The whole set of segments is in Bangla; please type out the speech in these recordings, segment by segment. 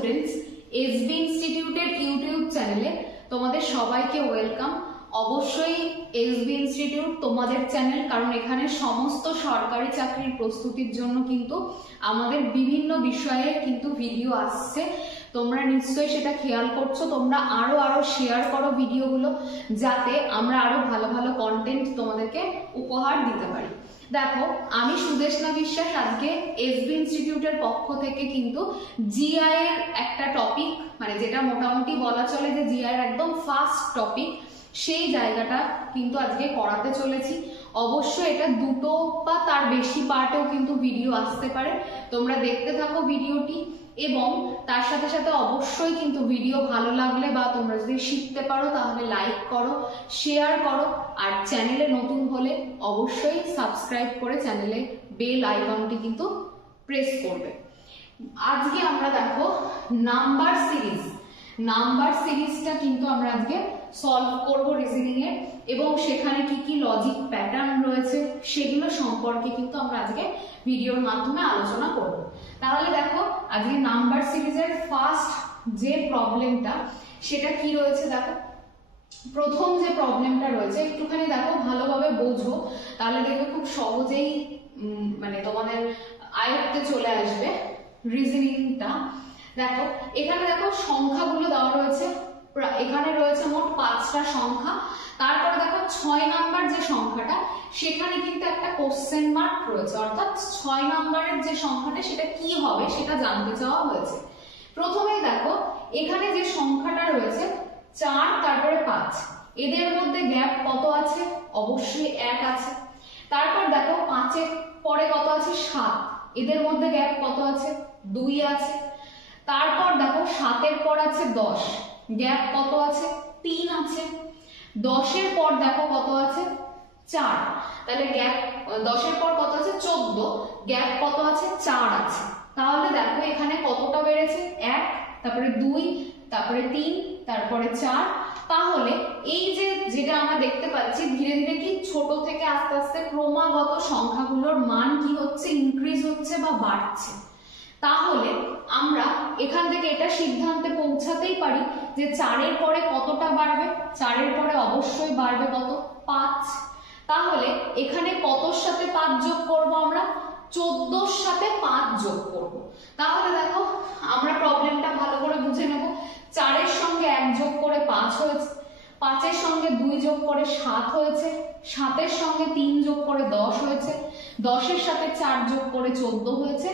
স্টুডেন্টস, এসবি ইনস্টিটিউটের ইউটিউব চ্যানেলে তোমাদের সবাইকে ওয়েলকাম। অবশ্যই এসবি ইনস্টিটিউট তোমাদের চ্যানেল, কারণ এখানে সমস্ত সরকারি চাকরির প্রস্তুতির জন্য কিন্তু আমাদের বিভিন্ন বিষয়ে কিন্তু ভিডিও আসছে। তোমরা নিশ্চয়ই সেটা খেয়াল করছো। তোমরা আরো শেয়ার করো ভিডিওগুলো, যাতে আমরা আরো ভালো ভালো কন্টেন্ট তোমাদেরকে উপহার দিতে পারি। দেখো, আমি সুদেশনা বিশ্বাস আজকে এসবি ইনস্টিটিউটের পক্ষ থেকে কিন্তু জিআই এর একটা টপিক, মানে যেটা মোটামুটি বলা চলে যে জিআই এর একদম ফার্স্ট টপিক, সেই জায়গাটা কিন্তু আজকে করাতে চলেছি। অবশ্যই এটা দুটো বা তার বেশি পার্টেও কিন্তু ভিডিও আসতে পারে। তোমরা দেখতে থাকো ভিডিওটি, এবং তার সাথে সাথে অবশ্যই কিন্তু ভিডিও ভালো লাগলে বা তোমরা যদি শিখতে পারো তাহলে লাইক করো, শেয়ার করো, আর চ্যানেলে নতুন হলে অবশ্যই সাবস্ক্রাইব করে চ্যানেলে বেল আইকনটি কিন্তু প্রেস করবে। আজকে আমরা দেখো নাম্বার সিরিজটা কিন্তু আমরা আজকে সলভ করব রিজনিং এর, এবং সেখানে কি কি লজিক প্যাটার্ন রয়েছে সেগুলো সম্পর্কে কিন্তু আমরা আজকে ভিডিওর মাধ্যমে আলোচনা করব। তাহলে দেখো, আজকে নাম্বার সিরিজের ফার্স্ট যে প্রবলেমটা সেটা কি রয়েছে দেখো। প্রথম যে প্রবলেমটা রয়েছে একটুখানি দেখো ভালোভাবে বোঝো, তাহলে দেখবে খুব সহজেই মানে তোমাদের আয়ত্তে চলে আসবে রিজনিংটা। দেখো এখানে দেখো সংখ্যাগুলো দেওয়া রয়েছে, এখানে রয়েছে মোট 5টা সংখ্যা। তারপরে দেখো 6 নাম্বার যে সংখ্যাটা, সেখানে কিন্তু একটা কোশ্চেন মার্ক রয়েছে, অর্থাৎ 6 নাম্বারের যে সংখ্যাটা সেটা কি হবে সেটা জানতে চাওয়া হয়েছে। প্রথমেই দেখো এখানে যে সংখ্যাটা রয়েছে 4 তারপরে 5, এদের মধ্যে গ্যাপ কত আছে? অবশ্যই 1 আছে। তারপর দেখো 5 এর পরে কত আছে? 7, এদের মধ্যে গ্যাপ কত আছে? 2 আছে। তারপর দেখো 7 এর পর আছে 10, গ্যাপ কত আছে? 3 আছে। 10 এর পর দেখো কত আছে? 4, তাহলে গ্যাপ 10 এর পর কত আছে? 14, গ্যাপ কত আছে? 4 আছে। তাহলে দেখো এখানে কতটা বেড়েছে? 1, তারপরে 2, তারপরে 3, তারপরে 4। তাহলে এই যে যেটা আমরা দেখতে পাচ্ছি, ধীরে ধীরে কি ছোট থেকে আস্তে আস্তে ক্রমাগত সংখ্যাগুলোর মান কি হচ্ছে? ইনক্রিজ হচ্ছে বা বাড়ছে। তাহলে আমরা এখান থেকে এটা সিদ্ধান্তে পৌঁছাতেই পারি যে 4 এর পরে কতটা বাড়বে? 4 এর পরে অবশ্যই বাড়বে কত? 5। তাহলে এখানে কতর সাথে 5 যোগ করব আমরা? 14 এর সাথে 5 যোগ করব। তাহলে দেখো আমরা প্রবলেমটা ভালো করে বুঝে নেব। 4 এর সঙ্গে 1 যোগ করে 5 হয়েছে, 5 এর সঙ্গে 2 যোগ করে 7 হয়েছে, 7 এর সঙ্গে 3 যোগ করে 10 হয়েছে, 10 এর সাথে 4 যোগ করে 14 হয়েছে।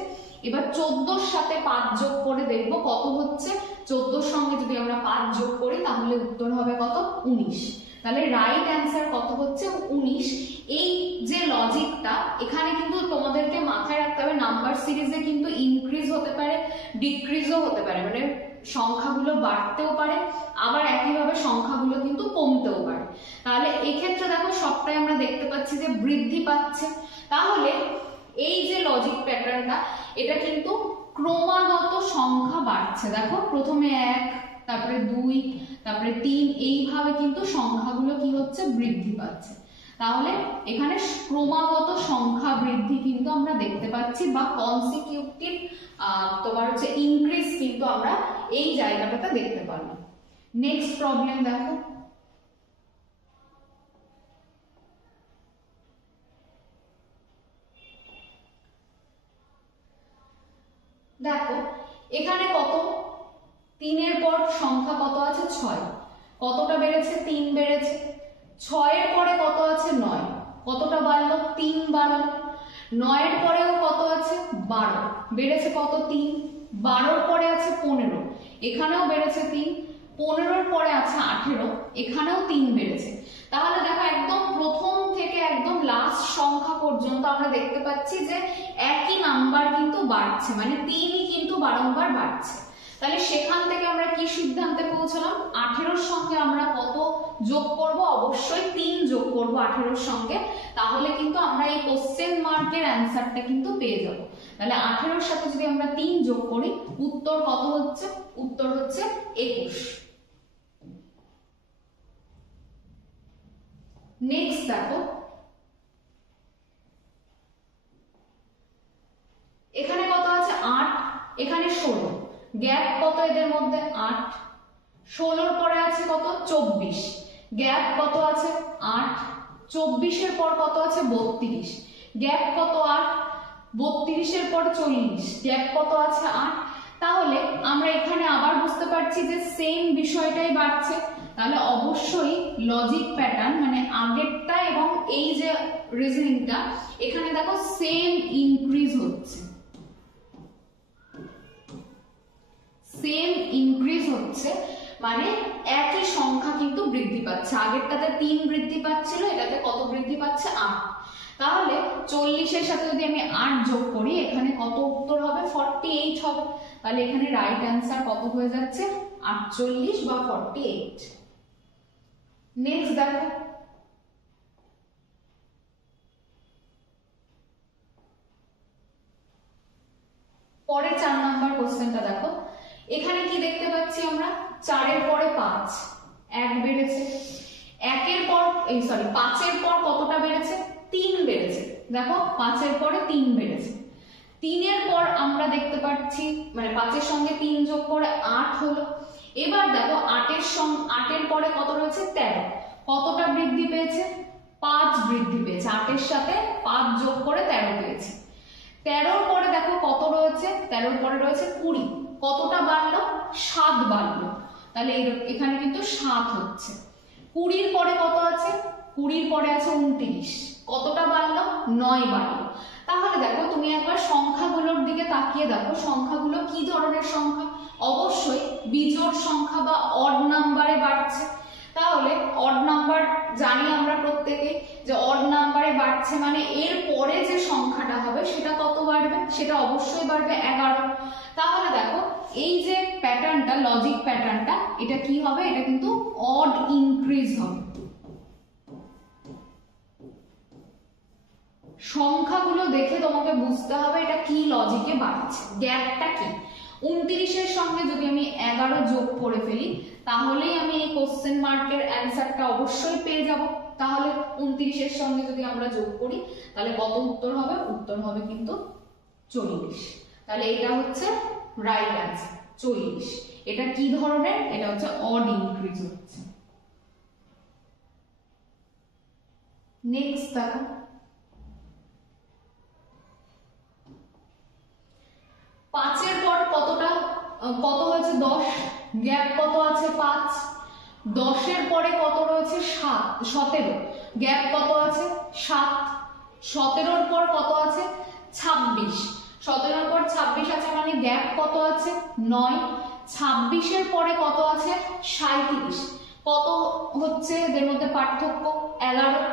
এবার 14 এর সাথে 5 যোগ করে দেখব কত হচ্ছে। 14 এর সঙ্গে যদি আমরা 5 যোগ করি তাহলে উত্তর হবে কত? 19। তাহলে রাইট অ্যান্সার কত হচ্ছে? 19। এই যে লজিকটা, এখানে কিন্তু তোমাদেরকে মাথায় রাখতে হবে নাম্বার সিরিজে কিন্তু ইনক্রিজ হতে পারে, ডিক্রিজও হতে পারে, মানে সংখ্যাগুলো বাড়তেও পারে, আবার একইভাবে সংখ্যাগুলো কিন্তু কমতেও পারে। তাহলে এক্ষেত্রে দেখো সবটাই আমরা দেখতে পাচ্ছি যে বৃদ্ধি পাচ্ছে। তাহলে এই যে লজিক প্যাটার্নটা, এটা কিন্তু ক্রমাগত সংখ্যা বাড়ছে। দেখো প্রথমে 1, তারপরে 2, তারপরে 3, এইভাবে কিন্তু সংখ্যাগুলো কি হচ্ছে? বৃদ্ধি পাচ্ছে। তাহলে এখানে ক্রমাগত সংখ্যা বৃদ্ধি কিন্তু আমরা দেখতে পাচ্ছি, বা কনসিকিউটিভ তোমার হচ্ছে ইনক্রিজ কিন্তু আমরা এই জায়গাটাতে দেখতে পারবো। নেক্সট প্রবলেম দেখো। দেখো এখানে কত? 3 এর পর সংখ্যা কত আছে? 6, কতটা বেড়েছে? 3 বেড়েছে। 6 এর পরে কত আছে? 9, কতটা বাড়লো? 3 বাড়লো। 9 এর পরেও কত আছে? 12, বেড়েছে কত? 3। 12 এর পরে আছে 15, এখানেও বেড়েছে 3। 15 এর পরে আছে 18, এখানেও 3 বেড়েছে। তাহলে দেখো একদম প্রথম থেকে একদম লাস্ট সংখ্যা পর্যন্ত আমরা দেখতে পাচ্ছি যে একই নাম্বার কিন্তু বাড়ছে, মানে 3ই কিন্তু বারংবার বাড়ছে। তাহলে সেখান থেকে আমরা কি সিদ্ধান্তে পৌঁছলাম? 18 এর সঙ্গে আমরা কত যোগ করব? অবশ্যই 3 যোগ করব 18 এর সঙ্গে। তাহলে কিন্তু আমরা এই কোশ্চেন মার্কের অ্যান্সারটা কিন্তু পেয়ে যাব। তাহলে 18 এর সাথে যদি আমরা 3 যোগ করি, উত্তর কত হচ্ছে? উত্তর হচ্ছে 21। নেক্সট দেখো, এখানে কত আছে? 8, এখানে 16, গ্যাপ কত এদের মধ্যে 8, 16 পরে আছে কত 24, গ্যাপ কত আছে 8, 24 পর কত আছে 32, গ্যাপ কত 8, 32 পর 40, গ্যাপ কত আছে 8। তাহলে আমরা এখানে আবার বুঝতে পারছি যে সেম বিষয়টাই বাড়ছে, তাহলে অবশ্যই লজিক প্যাটার্ন মানে আগেরটা এবং এই যে রিজনিংটা এখানে দেখো সেম ইনক্রিজ হচ্ছে, সেম ইনক্রিজ হচ্ছে মানে একই সংখ্যা কিন্তু বৃদ্ধি পাচ্ছে। আগেরটাতে 3 বৃদ্ধি পাচ্ছিল, এটাতে কত বৃদ্ধি পাচ্ছে 8। তাহলে 40 সাথে যদি আমি 8 যোগ করি এখানে কত উত্তর হবে 48 হবে। তাহলে এখানে রাইট অ্যান্সার কত হয়ে যাচ্ছে 48 বা 48। নেক্সট দেখো পরের 4 নাম্বার কোশ্চেনটা দেখো। এখানে কি দেখতে পাচ্ছি আমরা 4 এর পরে 5, 1 বেড়েছে, 1 এর পর 5 এর পর কতটা বেড়েছে 3 বেড়েছে। দেখো 5 এর পরে 3 বেড়েছে, 3 এর পর আমরা দেখতে পাচ্ছি মানে 5 এর সঙ্গে 3 যোগ করে 8 হলো। এবার দেখো 8 এর পরে কত রয়েছে 13, কতটা বৃদ্ধি পেয়েছে 5 বৃদ্ধি পেয়েছে, 8 এর সাথে 5 যোগ করে 13 পেয়েছে। 13 পরে দেখো কত রয়েছে 13 পরে রয়েছে 20, কতটা বাড়লো 7 বাড়লো। তাহলে এখানে কিন্তু 7 হচ্ছে। 20 পরে কত আছে 20 পরে আছে 29, কতটা বাড়লো 9 বাড়লো। তাহলে দেখো তুমি একবার সংখ্যাগুলোর দিকে তাকিয়ে দেখো সংখ্যাগুলো কি ধরনের সংখ্যা, অবশ্যই বিজোড় সংখ্যা বা অড নাম্বারে বাড়ছে। তাহলে অড নাম্বার জানি আমরা প্রত্যেকে যে অড নাম্বারে বাড়ছে মানে এর পরে যে সংখ্যাটা হবে সেটা কত বাড়বে, সেটা অবশ্যই বাড়বে 11। তাহলে দেখো এই যে প্যাটার্নটা লজিক প্যাটার্নটা এটা কি হবে, এটা কিন্তু অড ইনক্রিজ হবে। সংখ্যাগুলো দেখে তোমাকে বুঝতে হবে এটা কি লজিকে বাড়ছে, গ্যাপটা কি। 29 এর সঙ্গে যদি আমি 11 যোগ করে ফেলি তাহলেই আমি এই কোশ্চেন মার্কের অ্যান্সারটা অবশ্যই পেয়ে যাব। তাহলে 29 এর সঙ্গে যদি আমরা যোগ করি তাহলে কত উত্তর হবে, উত্তর হবে কিন্তু 40। তাহলে এটা হচ্ছে রাইট অ্যান্সার 40। এটা কি ধরনের, এটা হচ্ছে অড ইনক্রিজ হচ্ছে। নেক্সট দেখো 5 এর পর কতটা কত হয়েছে 10, গ্যাপ কত আছে 5, 10 এর পরে কত রয়েছে 17, গ্যাপ কত আছে 7, 17 এর পর কত আছে 26, 17 এর পর 26 আছে মানে গ্যাপ কত আছে 9, 26 এর পরে কত আছে 37, কত হচ্ছে এদের মধ্যে পার্থক্য 11।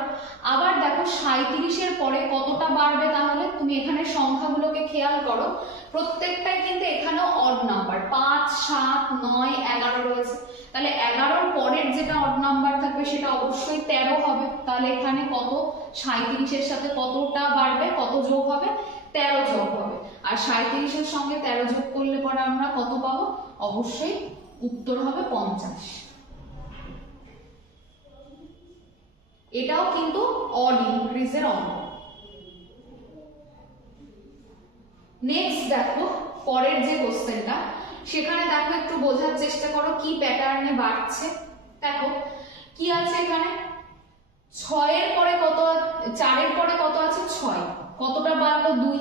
আবার দেখো 37 এর পরে কতটা বাড়বে, তাহলে তুমি এখানে সংখ্যাগুলোকে খেয়াল করো প্রত্যেকটাই কিন্তু এখানেও অড নাম্বার 5, 7, 9, 11 রয়েছে। তাহলে 11 পরের যেটা অড নাম্বার থাকবে সেটা অবশ্যই 13 হবে। তাহলে এখানে কত 37 এর সাথে কতটা বাড়বে, কত যোগ হবে 13 যোগ হবে। আর 37 এর সঙ্গে 13 যোগ করলে পরে আমরা কত পাবো, অবশ্যই উত্তর হবে 50। এটাও কিন্তু অড ইনক্রিজের অঙ্ক। নেক্সট দেখো পরের যে কোশ্চেনটা, সেখানে দেখো একটু বোঝার চেষ্টা করো কি প্যাটার্নে বাড়ছে। দেখো কি আছে এখানে 6 এর পরে কত, 4 এর পরে কত আছে 6, কতটা বাড়লো 2,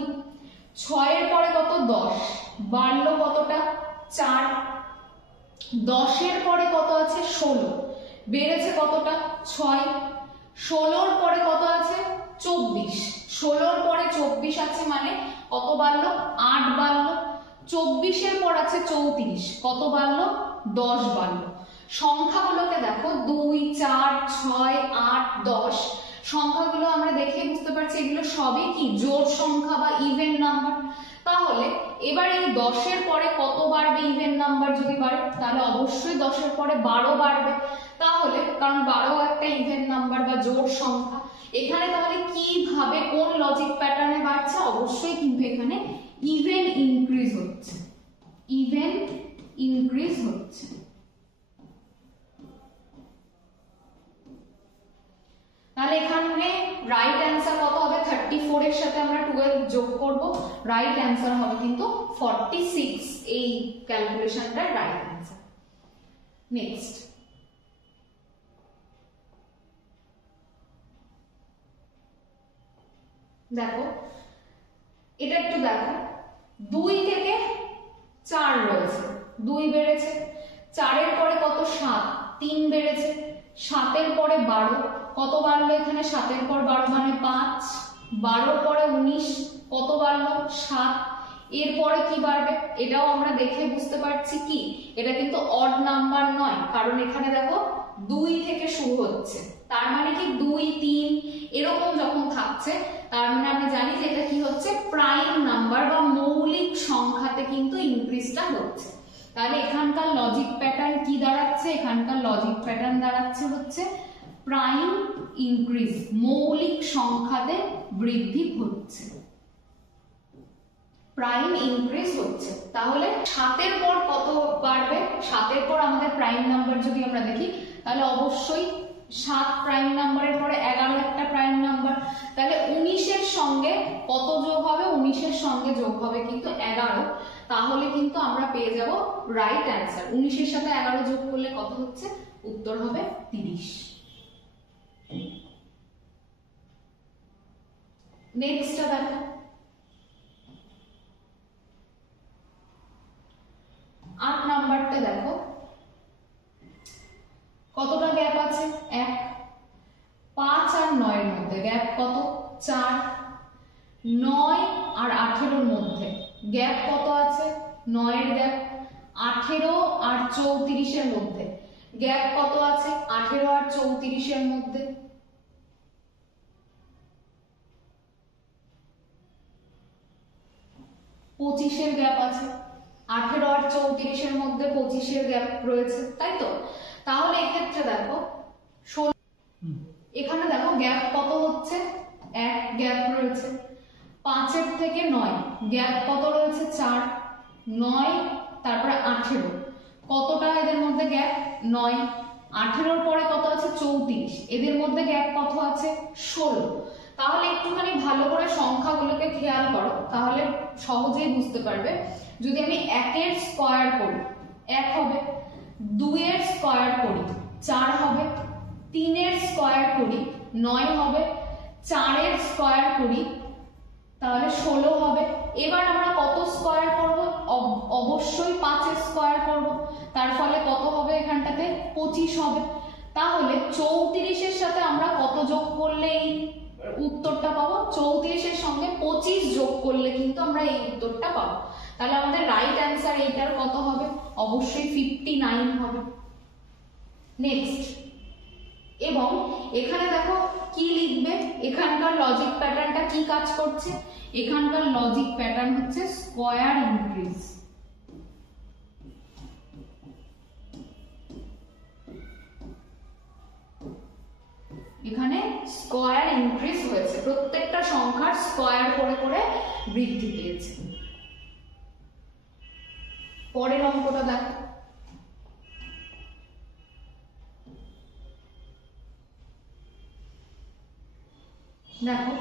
6 এর পরে কত 10, বাড়লো কতটা 4, 10 এর পরে কত আছে 16, বেড়েছে কতটা 6, 16 এর পরে কত আছে 24, 16 এর পরে 24 আছে মানে কত বাড়লো 8 বাড়লো, 24 এর পর আছে 34, কত বাড়লো 10 বাড়লো। সংখ্যাগুলোকে দেখো 2, 4, 6, 8, 10 সংখ্যাগুলো আমরা দেখে বুঝতে পারছি এগুলো সবই কি জোড় সংখ্যা বা ইভেন নাম্বার। তাহলে এবার এই 10 এর পরে কত বাড়বে, ইভেন নাম্বার যদি বাড়ে তাহলে অবশ্যই 10 এর পরে 12 বাড়বে। তাহলে কারণ 12 একটা ইভেন নাম্বার বা জোড় সংখ্যা, এখানে তাহলে কিভাবে কোন লজিক প্যাটার্নে বাড়ছে, অবশ্যই কিন্তু এখানে ইভেন ইনক্রিজ হচ্ছে, ইভেন ইনক্রিজ হচ্ছে। তাহলে এখানে রাইট অ্যান্সার কত হবে 34 এর এর সাথে আমরা 12 যোগ করব, রাইট অ্যান্সার হবে কিন্তু 46। এই ক্যালকুলেশনটা রাইট অ্যান্সার। নেক্সট দেখো, এটা একটু দেখো, 2 থেকে 4 রয়েছে, 2 বেড়েছে, 4 এর পরে কত 7, 3 বেড়েছে, 7 এর পরে 12, কত বাড়লো এখানে 7 এর পর 12 মানে 5, 12 পরে 19, কত বাড়লো 7, এরপরে কি বাড়বে এটাও আমরা দেখে বুঝতে পারছি কি এটা কিন্তু অড নাম্বার নয়, কারণ এখানে দেখো 2 থেকে শুরু হচ্ছে, তার মানে কি 2 3 এরকম যখন থাকছে তার মানে আমরা জানি যে এটা কি হচ্ছে প্রাইম নাম্বার বা মৌলিক সংখ্যাতে কিন্তু ইনক্রিজটা হচ্ছে। তাহলে এখানকার লজিক প্যাটার্ন কি দাঁড়াচ্ছে, এখানকার লজিক প্যাটার্ন দাঁড়াচ্ছে হচ্ছে প্রাইম ইনক্রিজ, মৌলিক সংখ্যাতে বৃদ্ধি হচ্ছে, প্রাইম ইনক্রিজ হচ্ছে। তাহলে 7 এর পর কত বাড়বে, 7 এর পর আমাদের প্রাইম নাম্বার যদি আমরা দেখি তাহলে অবশ্যই 7 প্রাইম নাম্বারের পরে 11 একটা প্রাইম নাম্বার, তাহলে 19 এর সঙ্গে কত যোগ হবে, 19 এর সঙ্গে যোগ হবে কিন্তু 11, তাহলে কিন্তু আমরা পেয়ে যাব রাইট অ্যান্সার। 19 এর সাথে 11 যোগ করলে কত হচ্ছে, উত্তর হবে 30। নেক্সটটা দেখো, 8 নাম্বারটা দেখো, কতটা গ্যাপ আছে, 1, 5 আর 9 এর মধ্যে গ্যাপ কত 4, 9 আর 18 এর মধ্যে গ্যাপ কত আছে, 9 এর গ্যাপ, 18 আর 34 এর মধ্যে গ্যাপ কত আছে, 18 আর 34 এর মধ্যে, 25 এর গ্যাপ আছে, 18 আর 34 এর মধ্যে 25 এর গ্যাপ রয়েছে, তাই তো? তাহলে এক্ষেত্রে দেখো এখানে দেখো গ্যাপ কত হচ্ছে, 1 গ্যাপ রয়েছে, 5 এর থেকে 9 গ্যাপ কত রয়েছে 4, 9 তারপরে 18 কতটা এদের মধ্যে গ্যাপ 9, 18 এর পরে কত আছে 34, এদের মধ্যে গ্যাপ কত আছে 16। তাহলে একটুখানি ভালো করে সংখ্যাগুলোকে খেয়াল করো, তাহলে সহজেই বুঝতে পারবে। যদি আমি 1 এর স্কয়ার করি 1 হবে, 2 এর স্কয়ার করি 4 হবে, 3 এর স্কয়ার করি 9 হবে, 4 এর স্কয়ার করি তাহলে 16 হবে। এবার আমরা কত স্কয়ার করব, অবশ্যই 5 এর স্কয়ার করব, তার ফলে কত হবে এখানটাতে 25 হবে। তাহলে 34 এর সাথে আমরা কত যোগ করলে এই উত্তরটা পাবো, 34 এর সঙ্গে 25 যোগ করলে কিন্তু আমরা এই উত্তরটা পাবো। তাহলে আমাদের রাইট অ্যান্সার এইটার কত হবে, অবশ্যই 59 হবে। নেক্সট, এবং এখানে দেখো কি লিখবে, এখানকার লজিক প্যাটার্নটা কি কাজ করছে, এখানকার লজিক প্যাটার্ন হচ্ছে স্কয়ার ইনক্রিজ। এখানে স্কয়ার ইনক্রিজ হয়েছে, প্রত্যেকটা সংখ্যার স্কয়ার করে করে বৃদ্ধি পেয়েছে। পরের অঙ্কটা দেখো, দেখো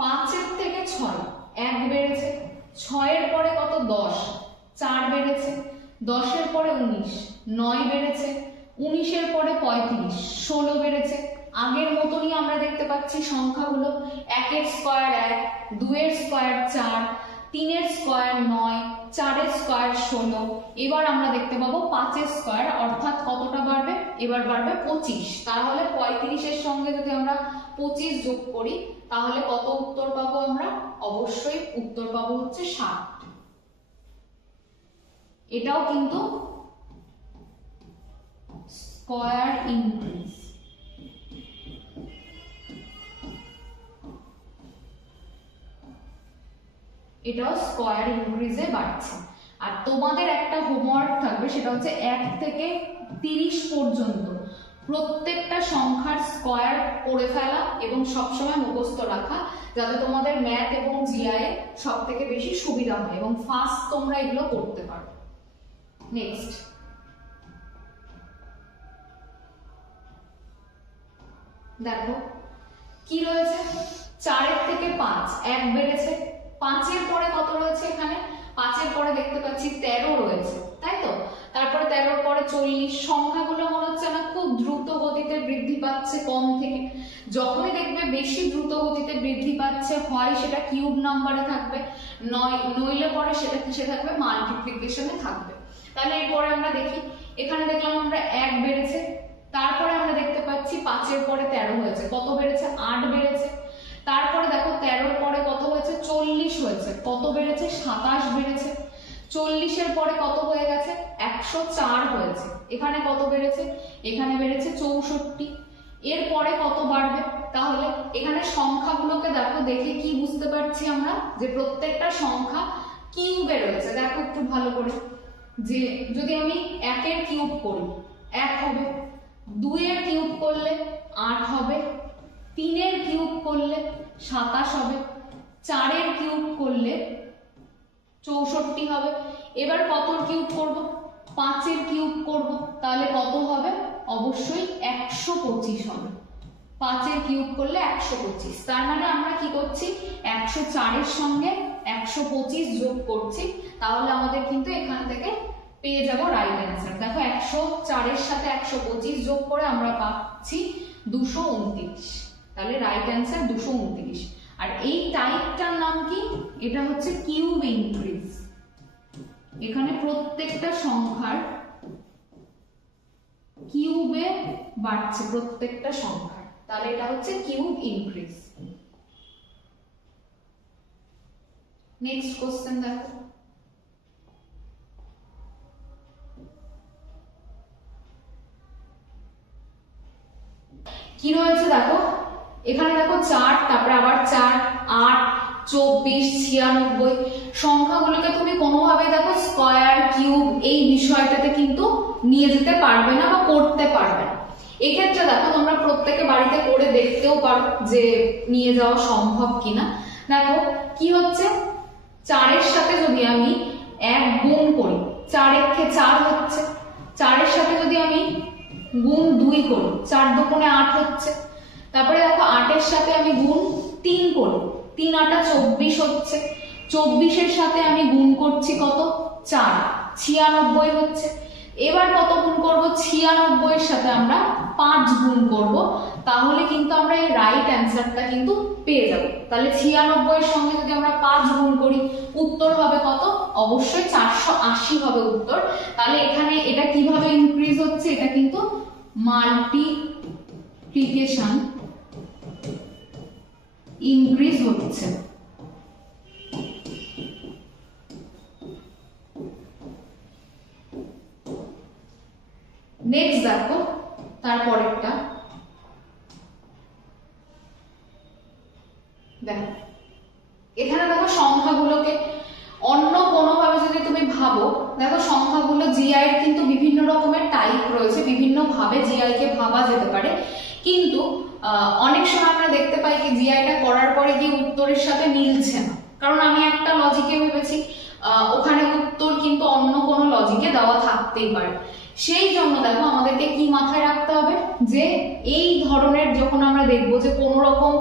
5 এর থেকে 6 1 বেড়েছে, 6 এর পরে কত 10, 4 বেড়েছে, 10 এর পরে 19, 9 বেড়েছে, 19 এর পরে 35, 16 বেড়েছে। আগের মতনই আমরা দেখতে পাচ্ছি সংখ্যাগুলো, 1 এর স্কয়ার 1, 2 এর স্কয়ার 4, 3 এর স্কয়ার 9, 4 এর স্কয়ার 16। এবার আমরা দেখতে পাবো 5 এর স্কয়ার, অর্থাৎ কতটা বাড়বে, এবার বাড়বে 25। তাহলে 35 এর সঙ্গে যদি আমরা 25 যোগ করি তাহলে কত উত্তর পাবো আমরা, অবশ্যই উত্তর পাবো হচ্ছে 60। এটাও কিন্তু স্কয়ার ইনক্রিজ। এটাও স্কয়ার ইনক্রিজে বাড়ছে। আর তোমাদের একটা হোমওয়ার্ক থাকবে, সেটা হচ্ছে 1 থেকে 30 পর্যন্ত প্রত্যেকটা সংখ্যার স্কয়ার করে ফেলা এবং সবসময় মুখস্থ রাখা, যাতে তোমাদের ম্যাথ এবং জিআই সব থেকে বেশি সুবিধা হয় এবং ফাস্ট তোমরা এগুলো করতে পারো। নেক্সট, দেখো কি রয়েছে, 4 থেকে 5 1 বেড়েছে, 5 এর পরে কত রয়েছে এখানে, 5 এর পরে দেখতে পাচ্ছি 13 রয়েছে, তাই তো? তারপরে 13 এর পরে 40। সংখ্যাগুলো মনে হচ্ছে না খুব দ্রুত গতিতে বৃদ্ধি পাচ্ছে কম থেকে। যখনই দেখবে বেশি দ্রুত গতিতে বৃদ্ধি পাচ্ছে, হয় সেটা কিউব নাম্বারে থাকবে, নইলে পরে সেটা কিসে থাকবে, মাল্টিপ্লিকেশনে থাকবে। তাহলে এরপরে আমরা দেখি, এখানে দেখলাম আমরা 1 বেড়েছে, তারপরে আমরা দেখতে পাচ্ছি 5 এর পরে 13 হয়েছে, কত বেড়েছে, 8 বেড়েছে। তারপরে দেখো 13 এর পরে কত হয়েছে, 40 হয়েছে, কত বেড়েছে, 27 বেড়েছে। 40 এর পরে কত হয়ে গেছে, 104 হয়েছে। এখানে কত বেড়েছে, এখানে বেড়েছে 64। এর পরে কত বাড়বে, তাহলে এখানে সংখ্যাগুলোকে দেখো, দেখে কি বুঝতে পারছি আমরা, যে প্রত্যেকটা সংখ্যা কিউবে রয়েছে। দেখো একটু ভালো করে, যে যদি আমি 1 এর কিউব করি 1 হবে, 2 এর কিউব করলে 8 হবে, 3 এর কিউব করলে 27 হবে, 4 এর কিউব করলে 64 হবে। এবার কতর কিউব করব, 5 এর কিউব করব, তাহলে কত হবে, অবশ্যই 125 হবে। 5 এর কিউব করলে 125। তার মানে আমরা কি করছি, 104 এর সঙ্গে 125 যোগ করছি, তাহলে আমাদের কিন্তু এখান থেকে পেয়ে যাব রাইট অ্যান্সার। দেখো 104 এর সাথে 125 যোগ করে আমরা পাচ্ছি 229। তাহলে রাইট অ্যান্সার 229। আর এই টাইপটার নাম কি, এটা হচ্ছে কিউব ইনক্রিজ। এখানে প্রত্যেকটা সংখ্যার কিউবে বাড়ছে, প্রত্যেকটা সংখ্যা, তাহলে এটা হচ্ছে কিউব ইনক্রিজ। নেক্সট কোশ্চেন দেখো, কি রয়েছে দেখো, এখানে দেখো 4, তারপরে আবার 4, 8, 24, 96। সংখ্যাগুলোকে তুমি কোনোভাবে দেখো স্কয়ার, কিউব এই বিষয়টাতে কিন্তু নিয়ে যেতে পারবে না বা করতে পারবে না। এক্ষেত্রে দেখো তোমরা প্রত্যেকে বাড়িতে করে দেখতেও পারো যে নিয়ে যাওয়া সম্ভব কিনা। দেখো কি হচ্ছে, 4 এর সাথে যদি আমি 1 গুণ করি, 4 একে 4 হচ্ছে। 4 এর সাথে যদি আমি গুণ 2 করি, 4 দুগুণে 8 হচ্ছে। তারপরে দেখো 8 এর সাথে আমি গুণ 3 করি, 3 8 24 হচ্ছে। 24 এর সাথে আমি গুণ করছি কত, 4, 96 হচ্ছে। এবার কত গুণ করব, 96 এর সাথে আমরা 5 গুণ করব, তাহলে কিন্তু আমরা এই রাইট অ্যান্সারটা কিন্তু পেয়ে যাব। তাহলে 96 এর সঙ্গে যদি আমরা 5 গুণ করি, উত্তর হবে কত, অবশ্যই 480 হবে উত্তর। তাহলে এখানে এটা কিভাবে ইনক্রিজ হচ্ছে, এটা কিন্তু মাল্টিপ্লিকেশন ইনক্রিজ হচ্ছে। নেক্সট দেখো তারপরেরটা, দেখো এখানে দেখো সংখ্যাগুলোকে অন্য কোনোভাবে যদি তুমি ভাবো, দেখো সংখ্যাগুলো জিআই এর কিন্তু বিভিন্ন রকমের টাইপ রয়েছে, বিভিন্ন ভাবে জিআই কে ভাবা যেতে পারে। কিন্তু অনেক সময় আমরা দেখতে পাই কি জিআইটা করার পরে গিয়ে উত্তরের সাথে মিলছে না, কারণ আমি একটা লজিকে ভেবেছি, ওখানে উত্তর কিন্তু অন্য কোনো লজিকে দেওয়া থাকতেই পারে। সেই জন্য দেখো আমাদেরকে কি মাথায় রাখতে হবে, যে এই ধরনের যখন আমরা দেখবো যে কোন রকম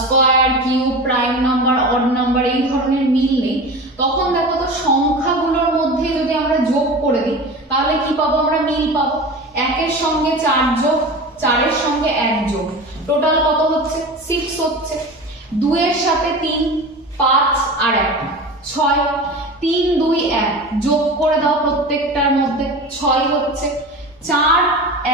square, cube, prime number, odd number এই ধরনের মিল নেই, তখন দেখো তো সংখ্যাগুলোর মধ্যে যদি আমরা যোগ করে দিই, তাহলে কি পাবো, আমরা মিল পাবো। 1 এর সঙ্গে 4 যোগ, 4 এর সঙ্গে 1 যোগ, টোটাল কত হচ্ছে, 6 হচ্ছে। 2 এর সাথে 3, 5 আর 1 6, 3 2 1 যোগ করে দাও প্রত্যেকটার মধ্যে, 6 হচ্ছে। 4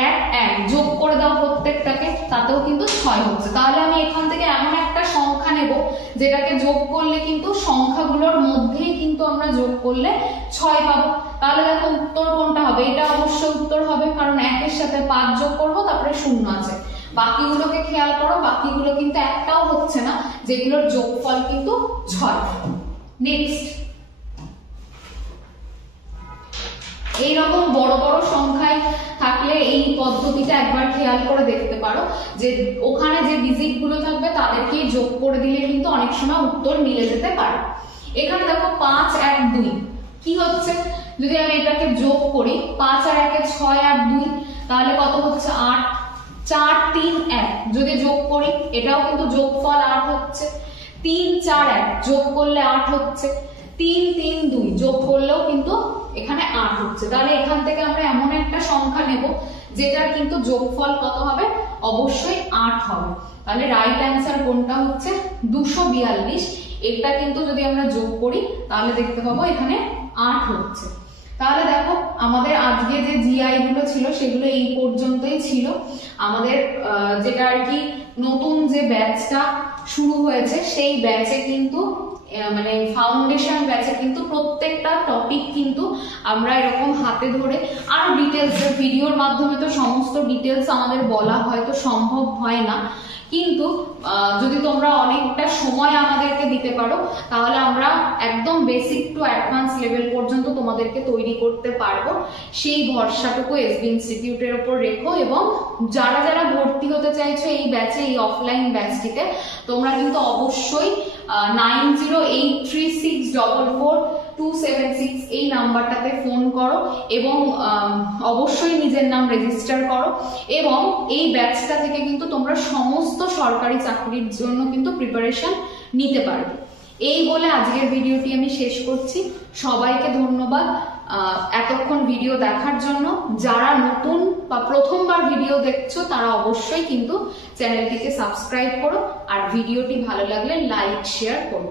1 1 যোগ করে দাও প্রত্যেকটাকে, তাতেও কিন্তু 6 হচ্ছে। তাহলে আমি এখান থেকে এমন একটা সংখ্যা নেব যেটাকে যোগ করলে কিন্তু সংখ্যাগুলোর মধ্যেই কিন্তু আমরা যোগ করলে 6 পাবো। তাহলে দেখো উত্তর কোনটা হবে, এটা অবশ্যই উত্তর হবে, কারণ 1 এর সাথে 5 যোগ করব, তারপরে 0 আছে। বাকিগুলোকে খেয়াল করো, বাকিগুলো কিন্তু একটাও হচ্ছে না, যেগুলোর যোগফল কিন্তু 6। নেক্সট, এইরকম বড় বড় সংখ্যায় থাকলে এই পদ্ধতিটা একবার খেয়াল করে দেখতে পারো, যে ওখানে যে ডিজিট গুলো থাকবে তাদেরকে যোগ করে দিলে কিন্তু অনেক সময় উত্তর মিলে যেতে পারে। এখানে দেখো 5 1 2 কি হচ্ছে, যদি আমি এটাকে যোগ করি, 5 আর 1 6 আর 2, তাহলে কত হচ্ছে 8, 4 3 1 যদি যোগ করি এটাও কিন্তু যোগফল 8 হচ্ছে। 3 4 1 যোগ করলে 8 হচ্ছে। 3 3 2 যোগ করলেও কিন্তু এখানে 8 হচ্ছে। তাহলে এখান থেকে আমরা এমন একটা সংখ্যা নেব যেটার কিন্তু যোগফল কত হবে, অবশ্যই 8 হবে। তাহলে রাইট অ্যান্সার কোনটা হচ্ছে 242। এটা কিন্তু যদি আমরা যোগ করি তাহলে দেখতে পাবো এখানে 8 হচ্ছে। তাহলে দেখো আমাদের আজকে যে জিআই গুলো ছিল সেগুলো এই পর্যন্তই ছিল। আমাদের যেটা আর কি নতুন যে ব্যাচটা শুরু হয়েছে সেই ব্যাচে কিন্তু মানে ফাউন্ডেশন ব্যাচে কিন্তু প্রত্যেকটা টপিক কিন্তু আমরা এরকম হাতে ধরে আরো ডিটেলস ভিডিওর মাধ্যমে তো সমস্ত ডিটেলস আমাদের বলা হয়তো সম্ভব হয় না, কিন্তু যদি তোমরা অনেকটা সময় আমাদেরকে দিতে পারো তাহলে আমরা একদম বেসিক টু অ্যাডভান্স লেভেল পর্যন্ত তোমাদেরকে তৈরি করতে পারবো। সেই ভরসাটুকু এসবি ইনস্টিটিউটের উপর রেখো। এবং যারা যারা ভর্তি হতে চাইছো এই ব্যাচে, এই অফলাইন ব্যাচটিতে, তোমরা কিন্তু অবশ্যই 9083644276 এই নাম্বারটাতে ফোন করো এবং অবশ্যই নিজের নাম রেজিস্টার করো। এবং এই ব্যাচটা থেকে কিন্তু তোমরা সমস্ত সরকারি চাকরির জন্য কিন্তু প্রিপারেশন নিতে পারবে। এই বলে আজকের ভিডিওটি আমি শেষ করছি। সবাইকে ধন্যবাদ এতক্ষণ ভিডিও দেখার জন্য। যারা নতুন বা প্রথমবার ভিডিও দেখছো তারা অবশ্যই কিন্তু চ্যানেলটিকে সাবস্ক্রাইব করো আর ভিডিওটি ভালো লাগলে লাইক শেয়ার করো।